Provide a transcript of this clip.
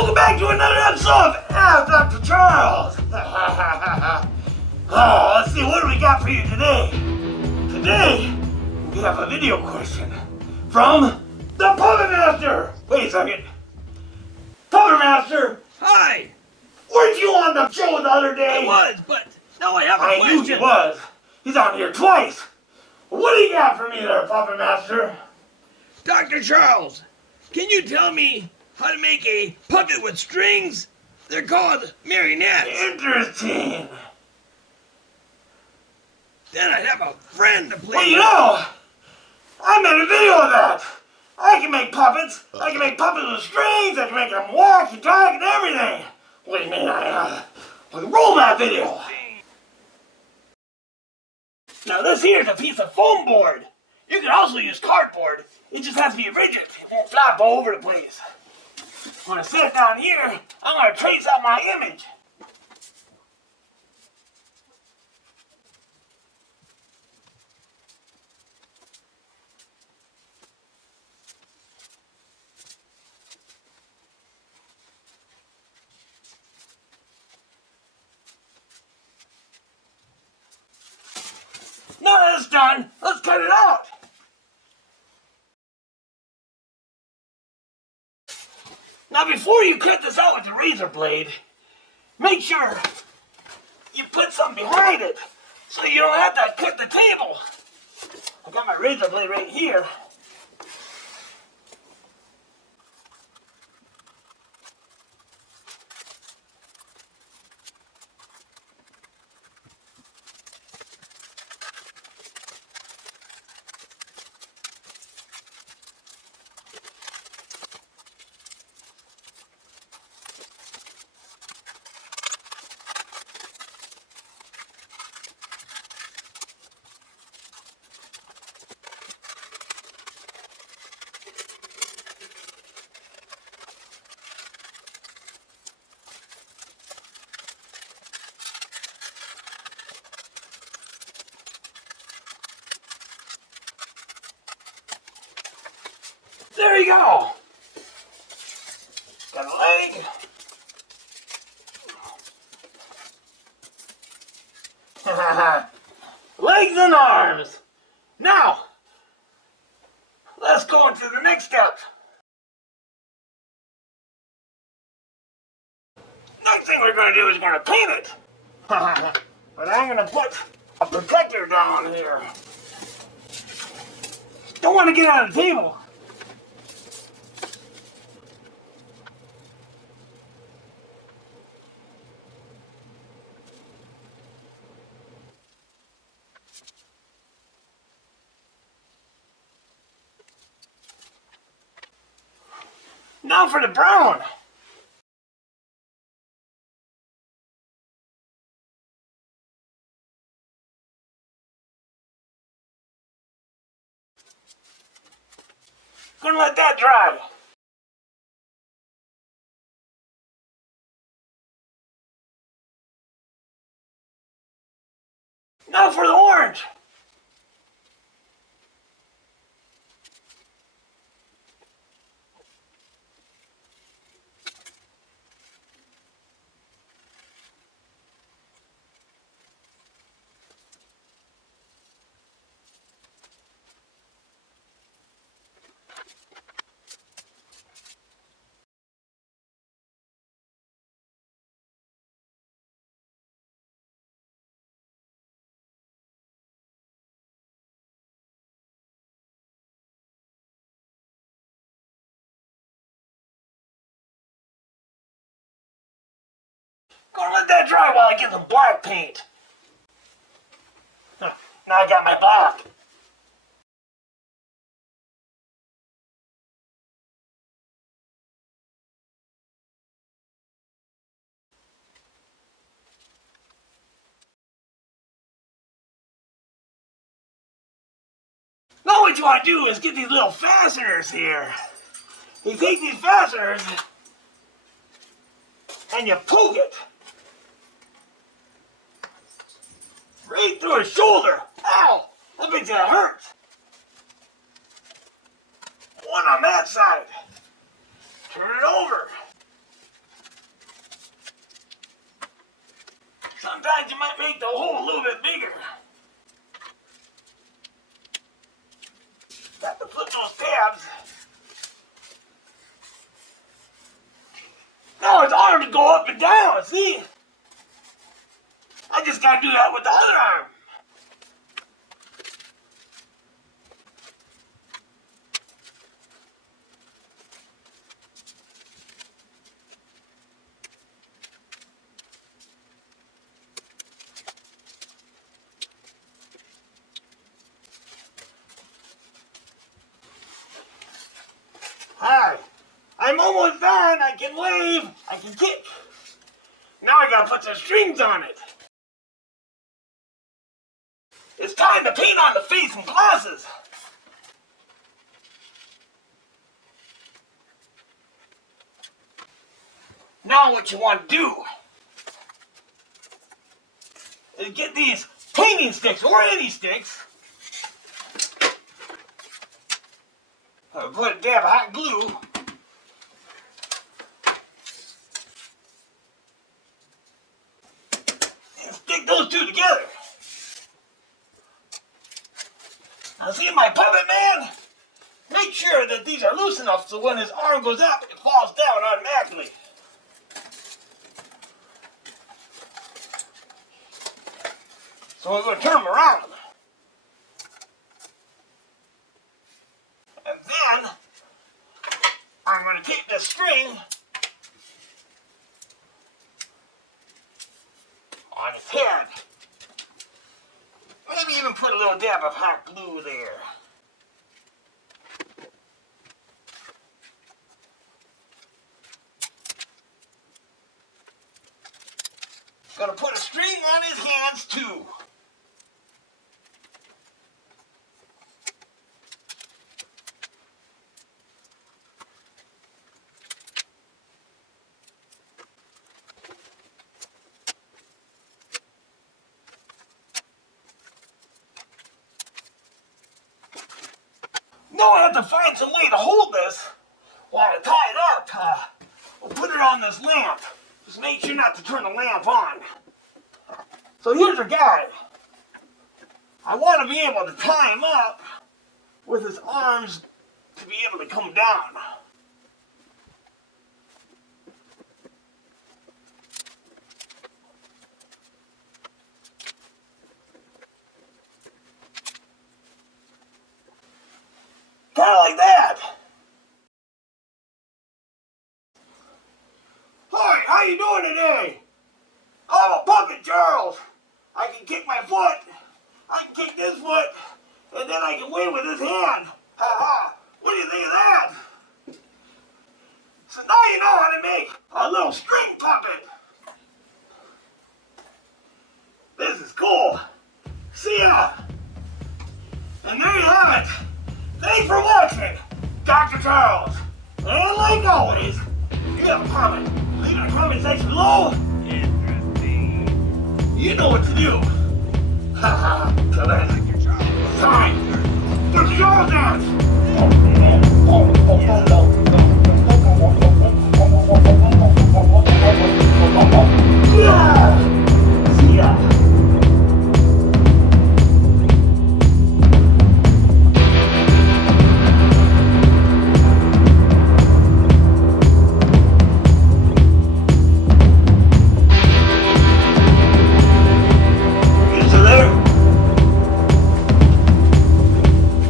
Welcome back to another episode of Ask Dr. Charles. Let's see, what do we got for you today? Today, we have a video question from the Puppet Master. Wait a second. Puppet Master. Hi! Weren't you on the show the other day? I was, but now I have a I question. knew he was. He's on here twice. What do you got for me there, Puppet Master? Dr. Charles, can you tell me how to make a puppet with strings? They're called marionettes. Interesting. Then I'd have a friend to play Well, you with. know, I made a video of that. I can make puppets. I can make puppets with strings. I can make them walk and talk and everything. What do you mean roll that video? Now this here is a piece of foam board. You can also use cardboard. It just has to be rigid. It won't flop all over the place. When I sit down here, I'm going to trace out my image. Now that it's done, let's cut it out. Now before you cut this out with the razor blade, make sure you put something behind it so you don't have to cut the table. I got my razor blade right here. There you go. Got a leg. Legs and arms. Now, let's go into the next step. Next thing we're going to do is we're going to paint it. But I'm going to put a protector down here. Don't want to get out of the table. Now for the brown. Gonna let that dry. Now for the orange. Gonna let that dry while I get some black paint. Now I got my black. Now what you want to do is get these little fasteners here. You take these fasteners and you poke it right through his shoulder. Ow! That makes it hurt. One on that side. Turn it over. make the hole a little bit bigger. Got to put those tabs. Now his arm to go up and down, see? I just gotta do that with the other arm. Alright, I'm almost done. I can wave, I can kick. Now I gotta put some strings on it. It's time to paint on the face and glasses. Now what you want to do is get these painting sticks, or any sticks. Put a dab of hot glue. And stick those two together. Now see my puppet man? Make sure that these are loose enough so when his arm goes up, it falls down automatically. So we're going to turn them around. And then, I'm going to take this string on his head. Maybe even put a little dab of hot glue there. Gonna put a string on his hands too. Now I have to find some way to hold this while I tie it up. We'll put it on this lamp. Just make sure not to turn the lamp on. So here's a guy. I want to be able to tie him up with his arms to be able to come down. Kind of like that. Hi, how you doing today? I'm a puppet, Charles. I can kick my foot, I can kick this foot, and then I can wave with this hand. Ha ha. What do you think of that? So now you know how to make a little string puppet. This is cool. See ya. And there you have it. Thanks for watching, Dr. Charles. And like always, if you have a comment, leave it in the comment section below. Interesting. You know what to do. Haha. Till then, time. Dr. Charles dance.